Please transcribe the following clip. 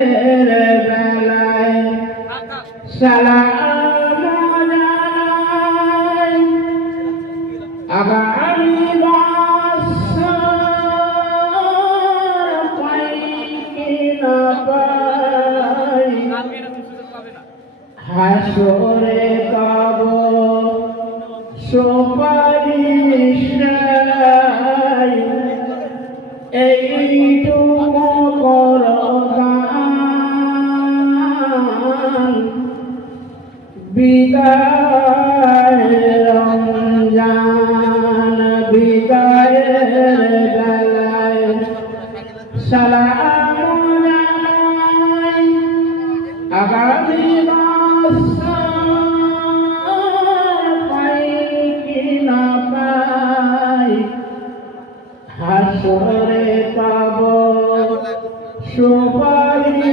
বেলায় সালাম জানাই আগামী বছর পাই কি না পাই হাসরে পাব সুপারি